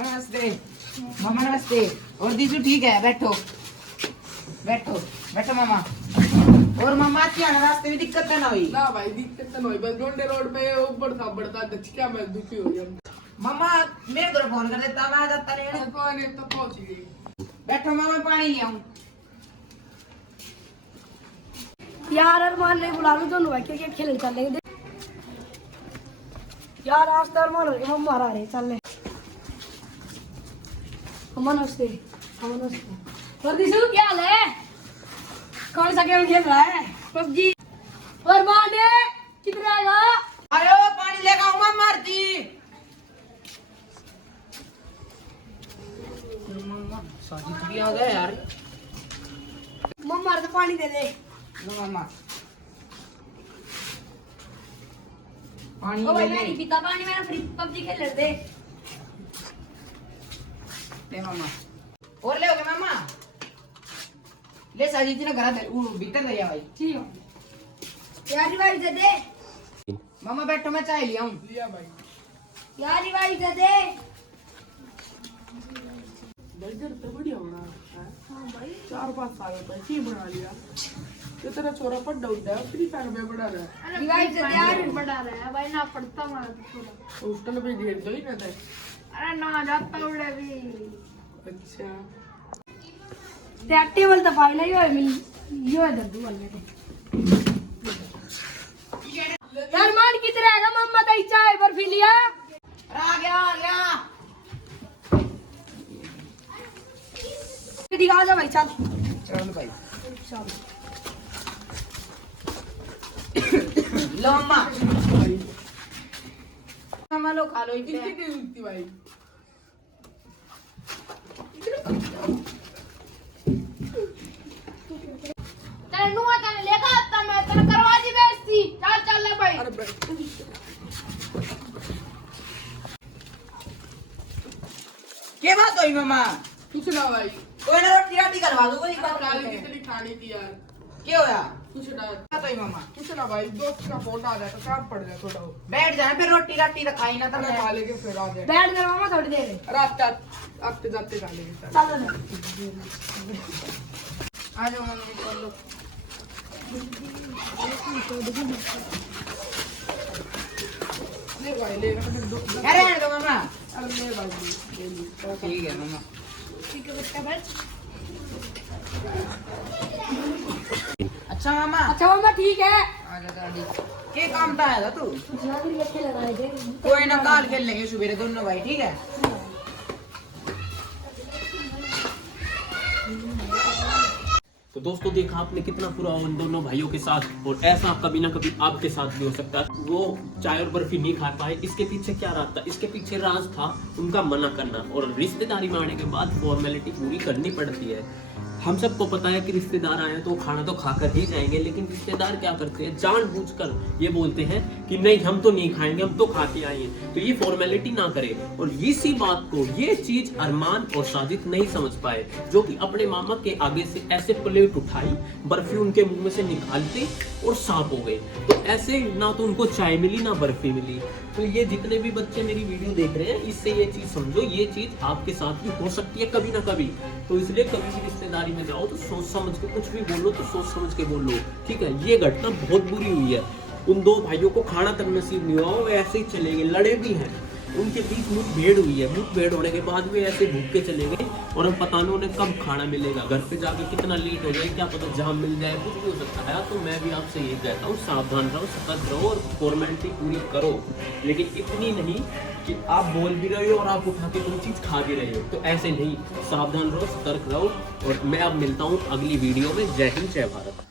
नमस्ते। मामा नमस्ते। और दीजू ठीक है, बैठो बैठो बैठो मामा। और मामा क्या रास्ते में दिक्कत ना हुई? ना भाई दिक्कत तो नहीं, बस डोंडे रोड पे ऊपर था बड़का दचका में दुखी हो गया। मामा मेरे को फोन कर देता, मैं आ जाता नहीं। कोई नहीं तो पहुंच गई। बैठो मामा, पानी ले आऊं। यार अरमान ने बुला लो दोनों भाई क्रिकेट खेलने चलेंगे यार। आज तो अरमान हो गया, हम मारा रहे चल। नमस्ते नमस्ते। प्रदीप क्या हाल है? कौन सा गेम खेल रहा है? पबजी। अरमान किधर आएगा? आयो पानी लेगा हूं मैं मारती। साजिद भी आ गया यार। मम्मा तो पानी दे दे। लो मामा पानी ओ भाई ले मैं ले। नहीं पीता पानी, मैंने फ्री पबजी खेल रहे थे। ले मामा और ले ओके मामा। ले साजिद ने घर वो भीतर ले भाई। ठीक है यार, रिवाइव दे दे। मामा बैठो, मैं चाय ले आऊं। लिया भाई। यार रिवाइव दे दे। बर्गर तो बढ़िया बना है। हां भाई 4-5 साल पैसे ही बना लिया। ये तेरा छोरा पढ़ डाउट है, फ्री फायर में बड़ा रहा है। रिवाइव दे दे यार। बड़ा रहा है भाई, ना पढ़ता मैं थोड़ा। हॉस्टल पे घेर दो ही ना था। अरे ना जाता उड़े भी। अच्छा ते टेबल तो फाइल ही होय मिल यो है दद्दू वाले ते। यार मान किधर आएगा? मम्मा तो चाय बर्फी लिया। आ गया दिखा जा भाई चल। चल भाई चल लो मामा। भाई मामा लो खा लो किसकी इतने। की जुलती भाई? तेरे नुआ तेरे लेगा आता मैं तेरे करवाजी बेइज्जती। चल चल ले भाई। अरे बैठ। क्या बात हुई मामा? कुछ ना भाई, कोई ना रोटी राटी करवा दो, कोई बात गाली नहीं। कितनी खानी थी यार। क्या होया? कुछ ना बात हुई मामा? कुछ ना भाई, दोस्त का फोन आ जाए तो काम पड़ जाए थोड़ा। वो बैठ जाए फिर, रोटी राटी तो खाई ना तो मैं मैं। खा लेके फिर आ जाए। बैठ जा मामा थोड़ी देर। रात आते जाते खा लेंगे। चल ना। आ जाओ मम्मी कर लो। ले भाई ले अरे आने दो मामा। अरे ले भाई ले ली। ठीक है मामा। ठीक है बेटा बैठ। अच्छा मामा। अच्छा मामा ठीक है। आ जा दादी। क्या काम था आया था तू? ज्यादा ये खेल रहा है। कोई ना, काल खेल लेंगे सुबह दोनों भाई, ठीक है? तो दोस्तों देखा आपने कितना पूरा उन दोनों भाइयों के साथ, और ऐसा कभी ना कभी आपके साथ भी हो सकता है। वो चाय और बर्फी नहीं खा पाए, इसके पीछे क्या राज था? इसके पीछे राज था उनका मना करना, और रिश्तेदारी में आने के बाद फॉर्मेलिटी पूरी करनी पड़ती है। हम सबको पता है कि रिश्तेदार आए तो खाना तो खाकर ही जाएंगे, लेकिन रिश्तेदार क्या करते हैं, जानबूझकर ये बोलते हैं कि नहीं हम तो नहीं खाएंगे, हम तो खा के आए हैं। तो ये फॉर्मेलिटी ना करें। और इसी बात को, ये चीज अरमान और साजिद नहीं समझ पाए, जो कि अपने मामा के आगे से ऐसे प्लेट उठाई, बर्फी उनके मुंह में से निकालते और साफ हो गए। तो ऐसे ना तो उनको चाय मिली ना बर्फी मिली। तो ये जितने भी बच्चे मेरी वीडियो देख रहे हैं, इससे ये चीज समझो, ये चीज आपके साथ भी हो सकती है कभी ना कभी। तो इसलिए कभी भी रिश्तेदारी में जाओ तो सोच समझ के कुछ भी बोलो, तो सोच समझ के बोलो, ठीक है? ये घटना बहुत बुरी हुई है। उन दो भाइयों को खाना तक नसीब नहीं हुआ, वो ऐसे ही चले गए, लड़े भी हैं, उनके बीच मुठभेड़ हुई है। मुठभेड़ होने के बाद भी ऐसे भूख के चले गए, और हम पता नहीं उन्हें कब खाना मिलेगा, घर पे जाके कितना लेट हो जाए, क्या पता जाम मिल जाए, कुछ भी हो सकता है। तो मैं भी आपसे ये कहता हूँ, सावधान रहो, सतर्क रहो, और फॉर्मेलिटी पूरी करो, लेकिन इतनी नहीं कि आप बोल भी रहे हो और आप उठा के कोई चीज़ खा भी रहे हो। तो ऐसे नहीं, सावधान रहो, सतर्क रहो। और मैं अब मिलता हूँ अगली वीडियो में। जय हिंद, जय भारत।